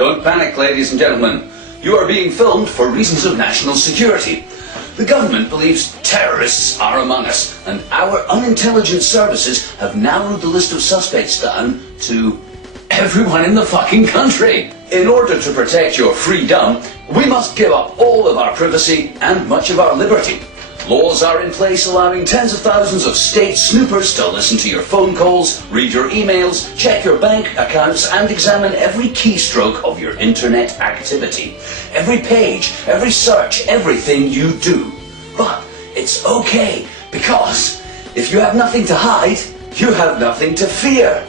Don't panic, ladies and gentlemen. You are being filmed for reasons of national security. The government believes terrorists are among us, and our unintelligence services have narrowed the list of suspects down to everyone in the fucking country. In order to protect your freedom, we must give up all of our privacy and much of our liberty. Laws are in place allowing tens of thousands of state snoopers to listen to your phone calls, read your emails, check your bank accounts, and examine every keystroke of your internet activity. Every page, every search, everything you do. But it's okay, because if you have nothing to hide, you have nothing to fear.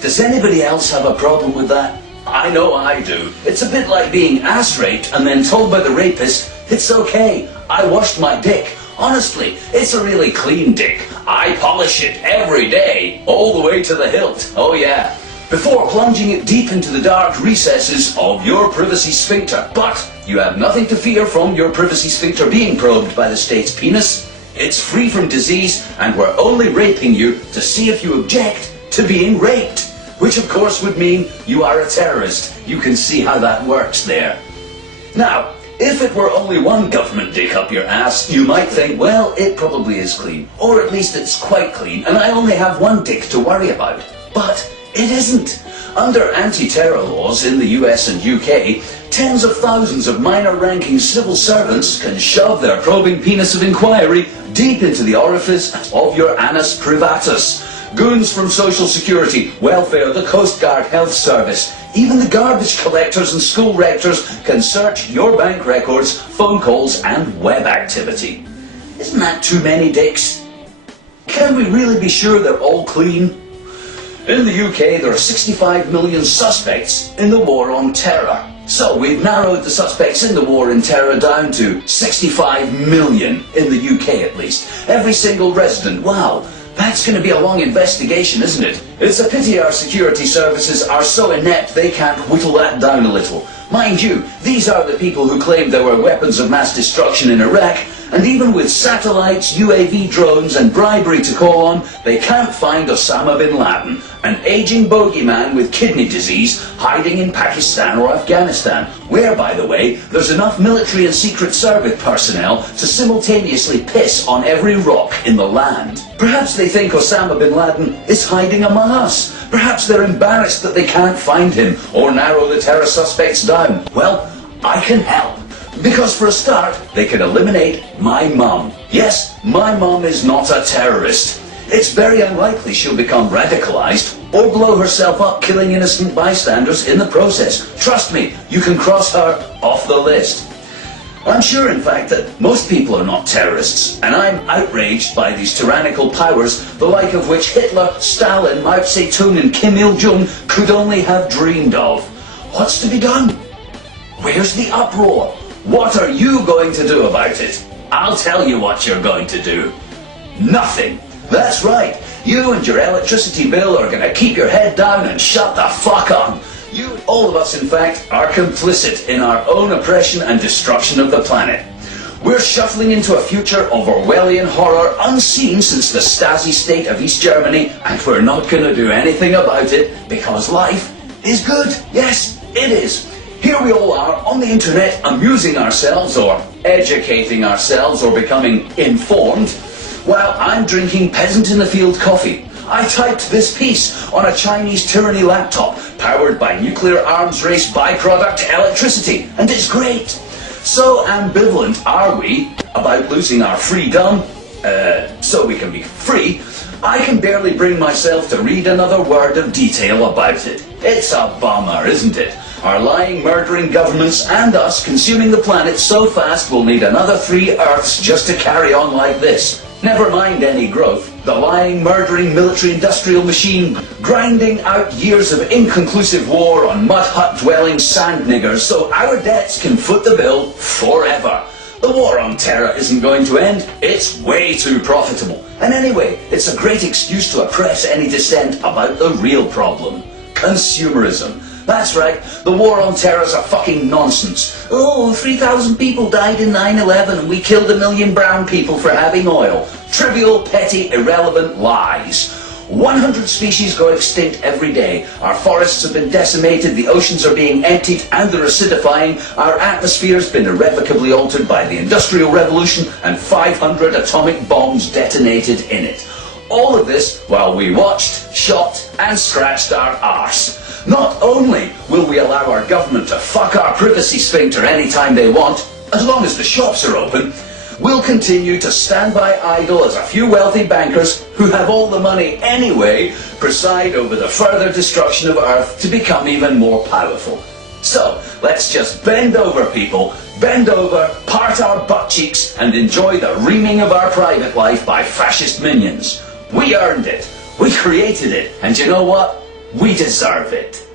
Does anybody else have a problem with that? I know I do. It's a bit like being ass raped and then told by the rapist, it's okay, I washed my dick. Honestly, it's a really clean dick. I polish it every day, all the way to the hilt. Oh yeah. Before plunging it deep into the dark recesses of your privacy sphincter. But you have nothing to fear from your privacy sphincter being probed by the state's penis. It's free from disease, and we're only raping you to see if you object to being raped. Which of course would mean you are a terrorist. You can see how that works there. Now, if it were only one government dick up your ass, you might think, well, it probably is clean. Or at least it's quite clean, and I only have one dick to worry about. But it isn't. Under anti-terror laws in the US and UK, tens of thousands of minor-ranking civil servants can shove their probing penis of inquiry deep into the orifice of your anus privatus. Goons from Social Security, Welfare, the Coast Guard, Health Service, even the garbage collectors and school rectors can search your bank records, phone calls, and web activity. Isn't that too many dicks? Can we really be sure they're all clean? In the UK, there are 65 million suspects in the war on terror. So we've narrowed the suspects in the war on terror down to 65 million in the UK at least. Every single resident, wow. That's going to be a long investigation, isn't it? It's a pity our security services are so inept they can't whittle that down a little. Mind you, these are the people who claimed there were weapons of mass destruction in Iraq, and even with satellites, UAV drones and bribery to call on, they can't find Osama bin Laden, an aging bogeyman with kidney disease hiding in Pakistan or Afghanistan, where, by the way, there's enough military and Secret Service personnel to simultaneously piss on every rock in the land. Perhaps they think Osama bin Laden is hiding among us. Perhaps they're embarrassed that they can't find him or narrow the terror suspects down. Well, I can help. Because for a start, they can eliminate my mum. Yes, my mum is not a terrorist. It's very unlikely she'll become radicalized or blow herself up killing innocent bystanders in the process. Trust me, you can cross her off the list. I'm sure, in fact, that most people are not terrorists, and I'm outraged by these tyrannical powers, the like of which Hitler, Stalin, Mao Zedong and Kim Il-jung could only have dreamed of. What's to be done? Where's the uproar? What are you going to do about it? I'll tell you what you're going to do. Nothing. That's right. You and your electricity bill are going to keep your head down and shut the fuck up. You, all of us in fact, are complicit in our own oppression and destruction of the planet. We're shuffling into a future of Orwellian horror unseen since the Stasi state of East Germany, and we're not going to do anything about it because life is good. Yes, it is. Here we all are on the internet amusing ourselves or educating ourselves or becoming informed while I'm drinking peasant-in-the-field coffee. I typed this piece on a Chinese tyranny laptop powered by nuclear arms race byproduct electricity, and it's great. So ambivalent are we about losing our freedom, so we can be free, I can barely bring myself to read another word of detail about it. It's a bummer, isn't it? Our lying, murdering governments and us consuming the planet so fast we'll need another 3 Earths just to carry on like this. Never mind any growth. The lying, murdering military-industrial machine grinding out years of inconclusive war on mud hut-dwelling sand niggers so our debts can foot the bill forever. The war on terror isn't going to end. It's way too profitable. And anyway, it's a great excuse to oppress any dissent about the real problem. Consumerism. That's right, the war on terror is a fucking nonsense. Oh, 3,000 people died in 9/11 and we killed 1 million brown people for having oil. Trivial, petty, irrelevant lies. 100 species go extinct every day. Our forests have been decimated, the oceans are being emptied and they're acidifying. Our atmosphere has been irrevocably altered by the Industrial Revolution and 500 atomic bombs detonated in it. All of this while we watched, shopped and scratched our arse. Not only will we allow our government to fuck our privacy sphincter anytime they want, as long as the shops are open, we'll continue to stand by idle as a few wealthy bankers who have all the money anyway preside over the further destruction of Earth to become even more powerful. So, let's just bend over, people. Bend over, part our butt cheeks and enjoy the reaming of our private life by fascist minions. We earned it. We created it. And you know what? We deserve it.